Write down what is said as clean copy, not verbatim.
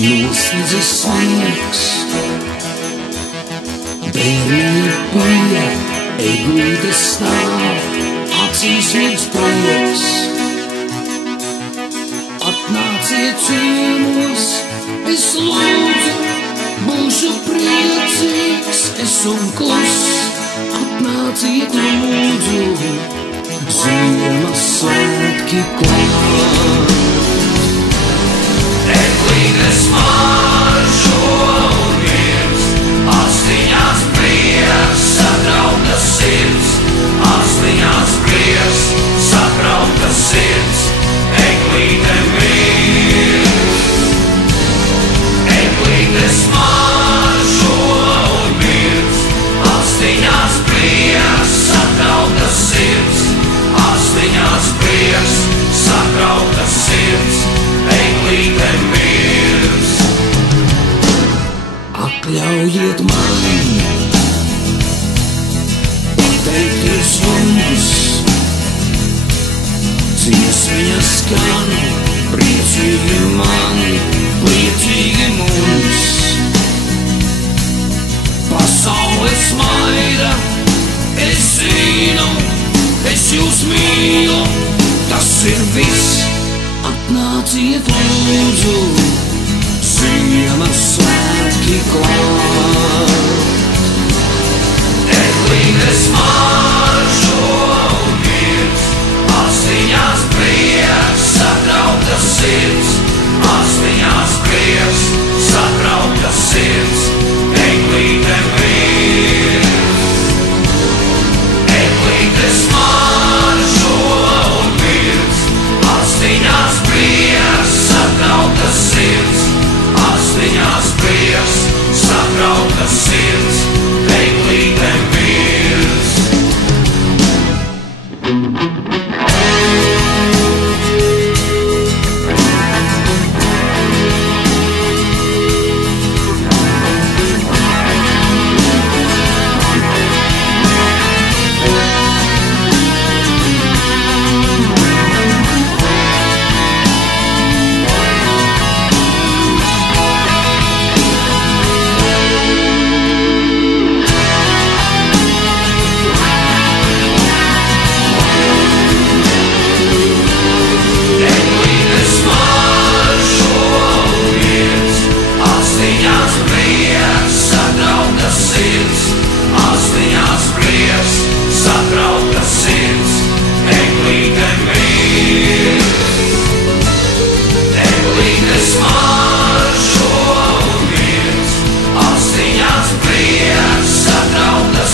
Nosniedzis sniegs, bērniņi pie eglītes stāv, acīs viens prieks. Atnāciet ciemos, es lūdzu, būšu priecīgs, es un klus. Atnāciet lūdzu, Ziemassvētki klāt. Eglītes maržo un mirst, astiņās prieks, satraukta sirds. Astiņās prieks, satraukta sirds, eglīte mirst. Eglītes maržo un mirst, astiņās prieks, satraukta sirds. Astiņās prieks, satraukta sirds, eglīte mirst. Atļaujiet man pateikties jums, dziesmiņa skan, priecīgi man, priecīgi mums. Pasaule smaida, es zinu, es jūs mīlu, tas ir viss. Atnāciet lūdzu, Ziemassvētki klāt. Eglītes maržo un mirst, astiņās prieks, satraukta sirds. Astiņās prieks, satraukta sirds, eglīte mirst. Eglītes maržo un mirst, astiņās prieks, satraukta sirds. Astiņās prieks, satraukta sirds, eglīte mirst. Satraukta